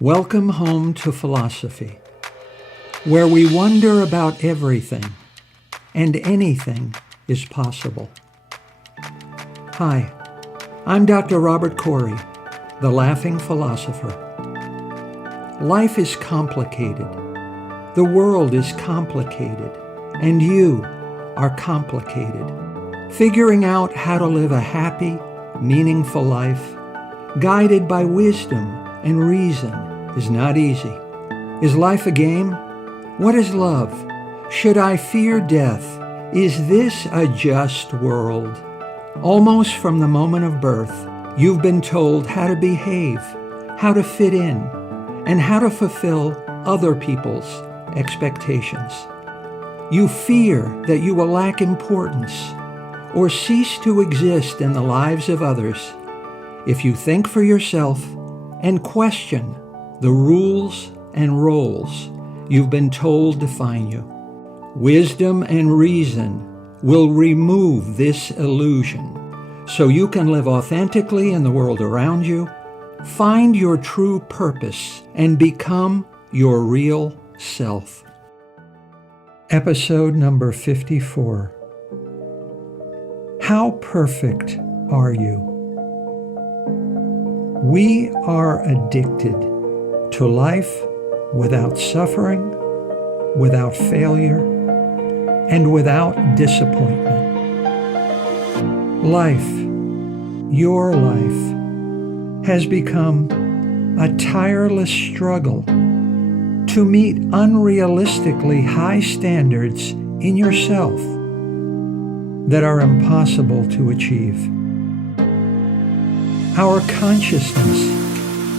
Welcome home to philosophy, where we wonder about everything and anything is possible. Hi, I'm Dr. Robert Corey, the Laughing Philosopher. Life is complicated, the world is complicated, and you are complicated. Figuring out how to live a happy, meaningful life, guided by wisdom and reason, is not easy. Is life a game? What is love? Should I fear death? Is this a just world? Almost from the moment of birth, you've been told how to behave, how to fit in, and how to fulfill other people's expectations. You fear that you will lack importance or cease to exist in the lives of others if you think for yourself and question the rules and roles you've been told define you. Wisdom and reason will remove this illusion so you can live authentically in the world around you, find your true purpose, and become your real self. Episode number 54. How perfect are you? We are addicted to life without suffering, without failure, and without disappointment. Life, your life, has become a tireless struggle to meet unrealistically high standards in yourself that are impossible to achieve. Our consciousness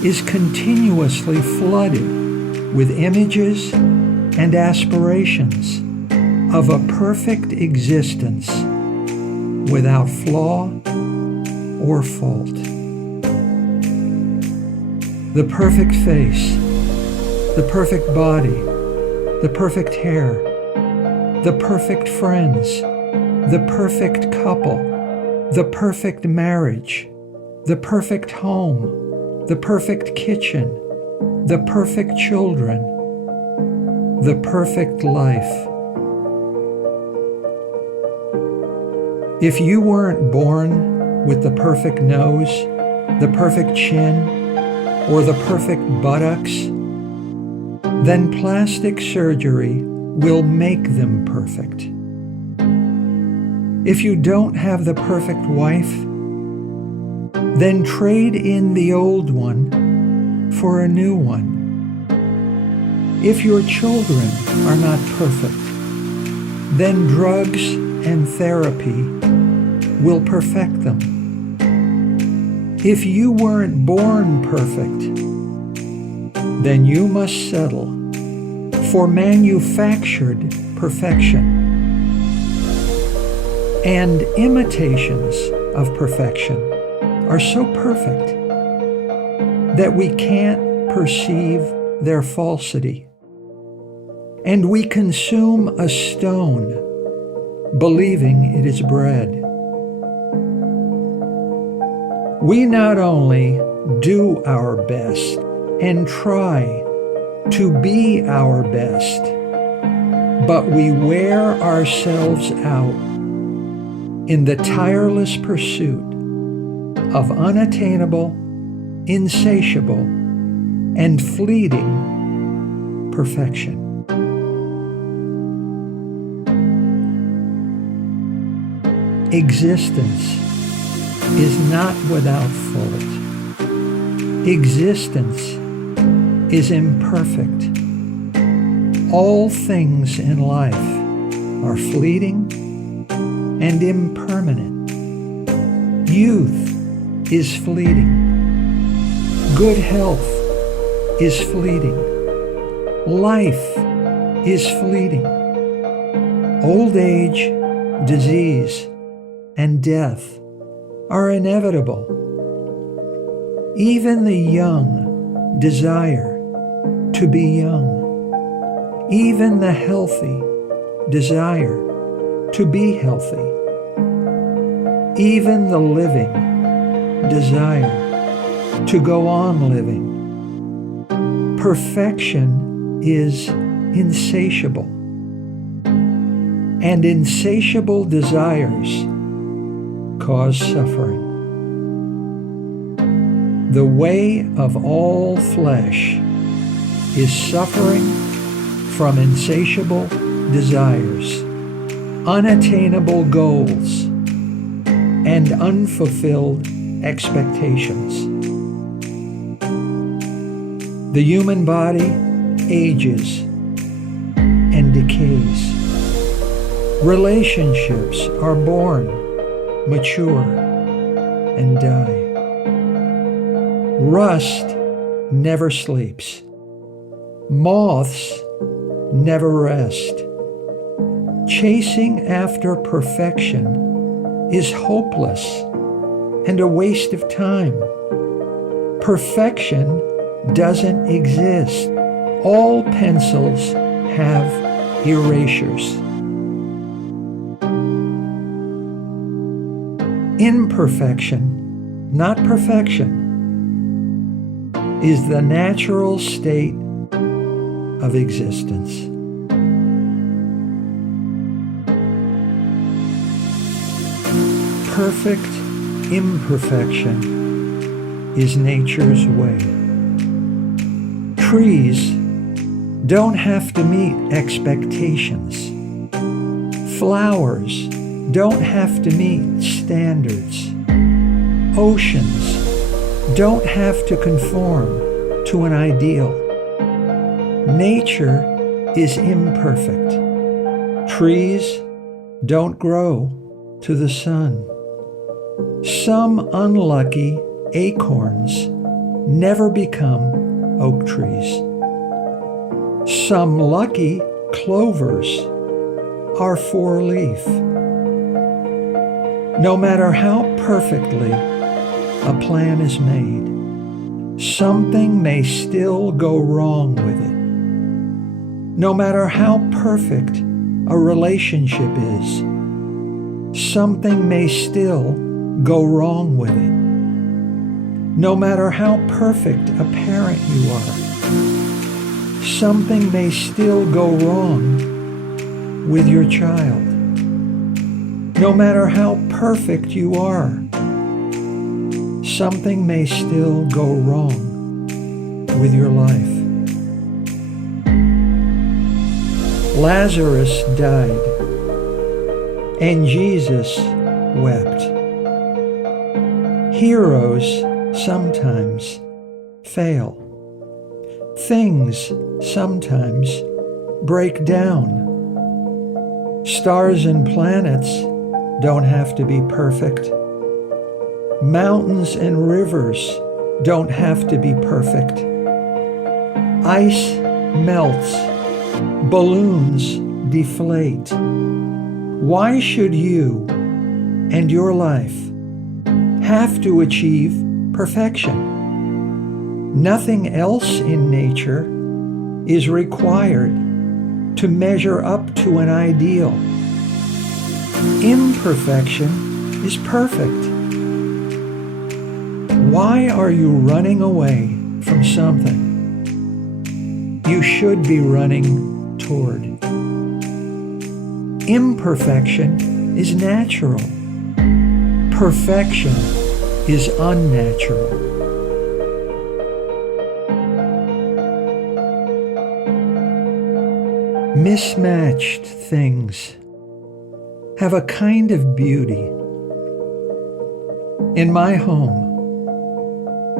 is continuously flooded with images and aspirations of a perfect existence without flaw or fault. The perfect face, the perfect body, the perfect hair, the perfect friends, the perfect couple, the perfect marriage, the perfect home, the perfect kitchen, the perfect children, the perfect life. If you weren't born with the perfect nose, the perfect chin, or the perfect buttocks, then plastic surgery will make them perfect. If you don't have the perfect wife, then trade in the old one for a new one. If your children are not perfect, then drugs and therapy will perfect them. If you weren't born perfect, then you must settle for manufactured perfection. And imitations of perfection are so perfect that we can't perceive their falsity. And we consume a stone, believing it is bread. We not only do our best and try to be our best, but we wear ourselves out in the tireless pursuit of unattainable, insatiable, and fleeting perfection. Existence is not without fault. Existence is imperfect. All things in life are fleeting and impermanent. Youth is fleeting. Good health is fleeting. Life is fleeting. Old age, disease, and death are inevitable. Even the young desire to be young. Even the healthy desire to be healthy. Even the living desire to go on living. Perfection is insatiable, and insatiable desires cause suffering. The way of all flesh is suffering from insatiable desires, unattainable goals, and unfulfilled expectations. The human body ages and decays. Relationships are born, mature, and die. Rust never sleeps. Moths never rest. Chasing after perfection is hopeless and a waste of time. Perfection doesn't exist. All pencils have erasures. Imperfection, not perfection, is the natural state of existence. Perfect imperfection is nature's way. Trees don't have to meet expectations. Flowers don't have to meet standards. Oceans don't have to conform to an ideal. Nature is imperfect. Trees don't grow to the sun. Some unlucky acorns never become oak trees. Some lucky clovers are four-leaf. No matter how perfectly a plan is made, something may still go wrong with it. No matter how perfect a relationship is, something may still go wrong with it. No matter how perfect a parent you are, something may still go wrong with your child. No matter how perfect you are, something may still go wrong with your life. Lazarus died, and Jesus wept. Heroes sometimes fail. Things sometimes break down. Stars and planets don't have to be perfect. Mountains and rivers don't have to be perfect. Ice melts. Balloons deflate. Why should you and your life have to achieve perfection? Nothing else in nature is required to measure up to an ideal. Imperfection is perfect. Why are you running away from something you should be running toward? Imperfection is natural. Perfection is unnatural. Mismatched things have a kind of beauty. In my home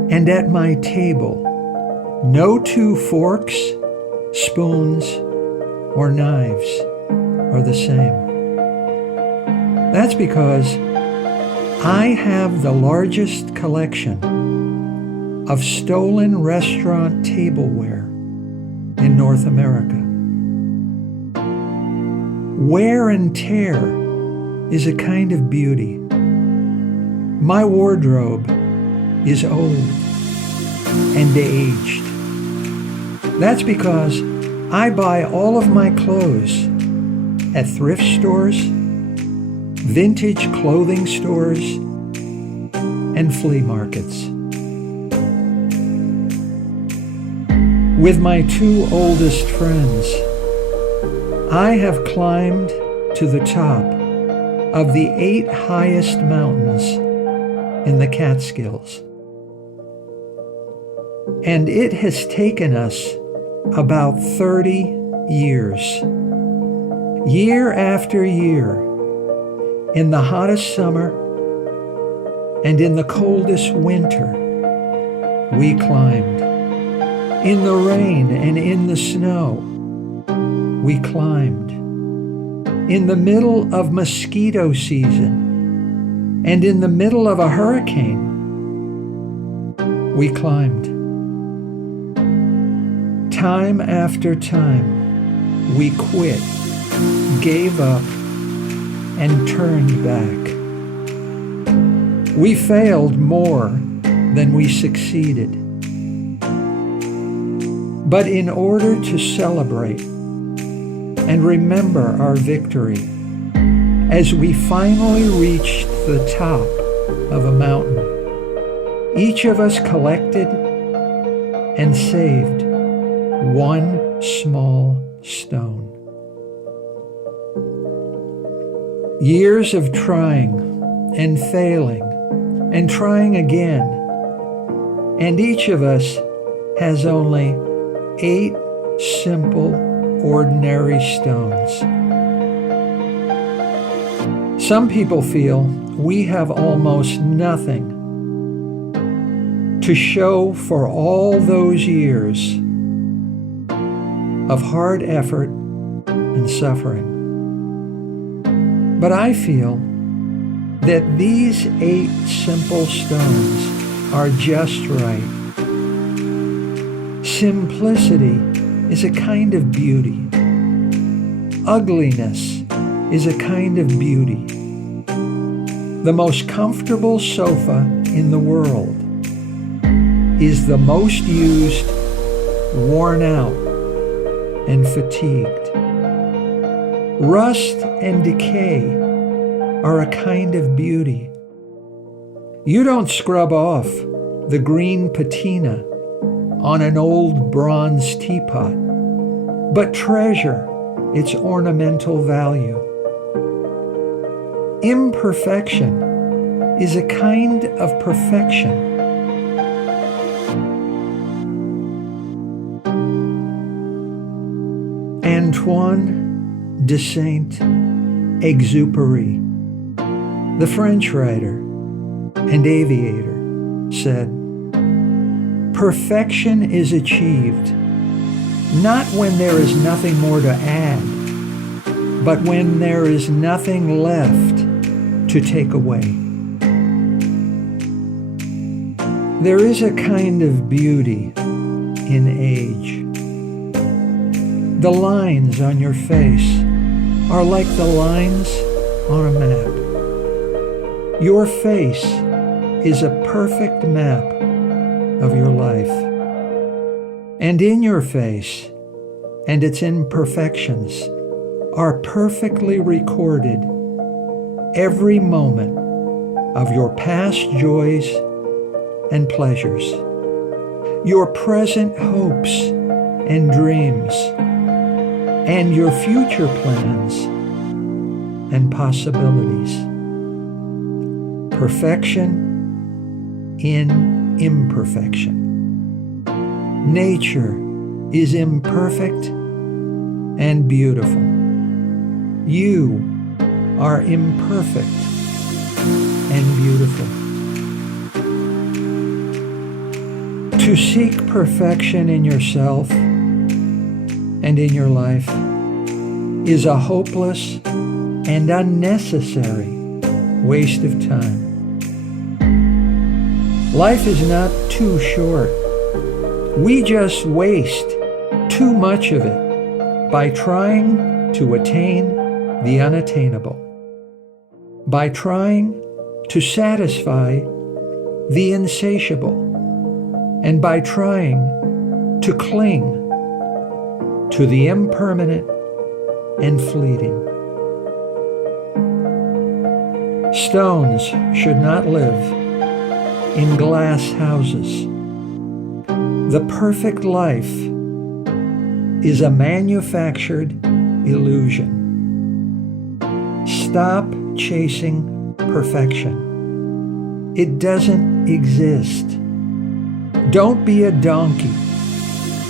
and at my table, no two forks, spoons, or knives are the same. That's because I have the largest collection of stolen restaurant tableware in North America. Wear and tear is a kind of beauty. My wardrobe is old and aged. That's because I buy all of my clothes at thrift stores, vintage clothing stores, and flea markets. With my two oldest friends, I have climbed to the top of the 8 highest mountains in the Catskills. And it has taken us about 30 years. Year after year, in the hottest summer and in the coldest winter, we climbed. In the rain and in the snow, we climbed. In the middle of mosquito season and in the middle of a hurricane, we climbed. Time after time, we quit, gave up, and turned back. We failed more than we succeeded. But in order to celebrate and remember our victory, as we finally reached the top of a mountain, each of us collected and saved one small stone. Years of trying and failing and trying again, and each of us has only 8 simple, ordinary stones. Some people feel we have almost nothing to show for all those years of hard effort and suffering. But I feel that these 8 simple stones are just right. Simplicity is a kind of beauty. Ugliness is a kind of beauty. The most comfortable sofa in the world is the most used, worn out, and fatigued. Rust and decay are a kind of beauty. You don't scrub off the green patina on an old bronze teapot, but treasure its ornamental value. Imperfection is a kind of perfection. Antoine de Saint-Exupéry, the French writer and aviator, said, "Perfection is achieved not when there is nothing more to add, but when there is nothing left to take away." There is a kind of beauty in age. The lines on your face are like the lines on a map. Your face is a perfect map of your life. And in your face and its imperfections are perfectly recorded every moment of your past joys and pleasures, your present hopes and dreams, and your future plans and possibilities. Perfection in imperfection. Nature is imperfect and beautiful. You are imperfect and beautiful. To seek perfection in yourself and in your life is a hopeless and unnecessary waste of time. Life is not too short. We just waste too much of it by trying to attain the unattainable, by trying to satisfy the insatiable, and by trying to cling to the impermanent and fleeting. Stones should not live in glass houses. The perfect life is a manufactured illusion. Stop chasing perfection. It doesn't exist. Don't be a donkey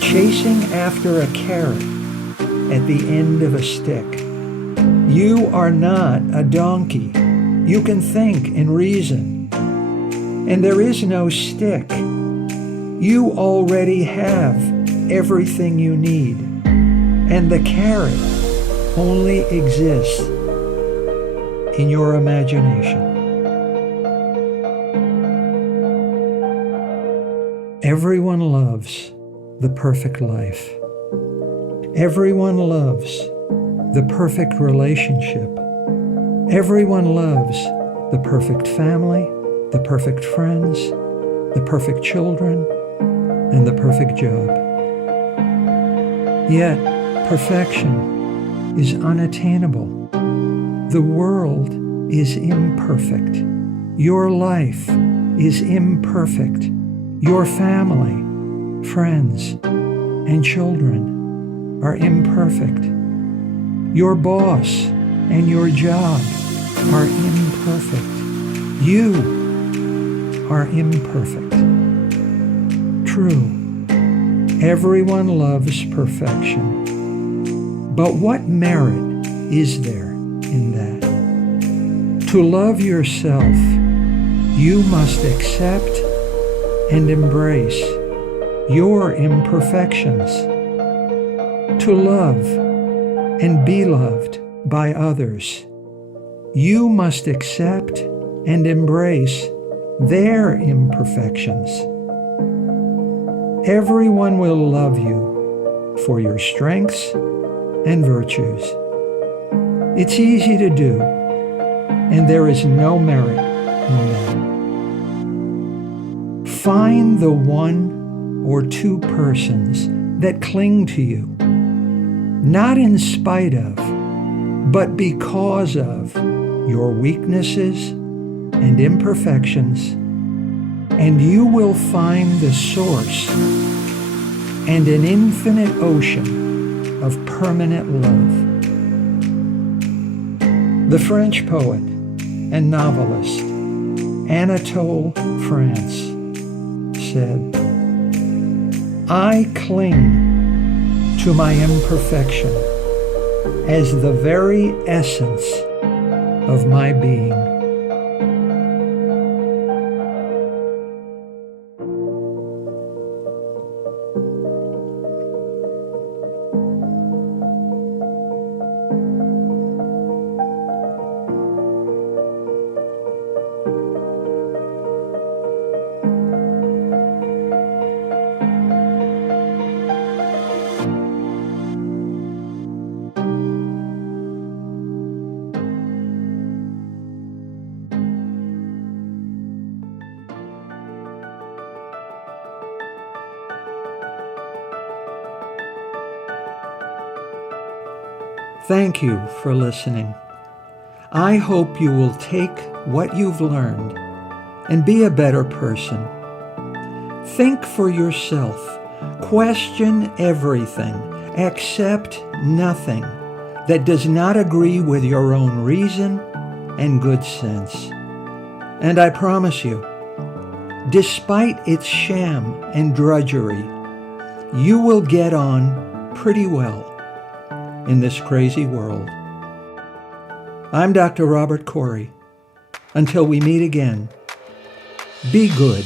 chasing after a carrot at the end of a stick. You are not a donkey. You can think and reason. And there is no stick. You already have everything you need. And the carrot only exists in your imagination. Everyone loves the perfect life. Everyone loves the perfect relationship. Everyone loves the perfect family, the perfect friends, the perfect children, and the perfect job. Yet, perfection is unattainable. The world is imperfect. Your life is imperfect. Your family, friends, and children are imperfect. Your boss and your job are imperfect. You are imperfect. True, everyone loves perfection. But what merit is there in that? To love yourself, you must accept and embrace your imperfections. To love and be loved by others, you must accept and embrace their imperfections. Everyone will love you for your strengths and virtues. It's easy to do, and there is no merit in that. Find the one or two persons that cling to you, not in spite of, but because of your weaknesses and imperfections, and you will find the source and an infinite ocean of permanent love. The French poet and novelist Anatole France said, "I cling to my imperfection as the very essence of my being." Thank you for listening. I hope you will take what you've learned and be a better person. Think for yourself. Question everything. Accept nothing that does not agree with your own reason and good sense. And I promise you, despite its sham and drudgery, you will get on pretty well in this crazy world. I'm Dr. Robert Corey. Until we meet again, be good.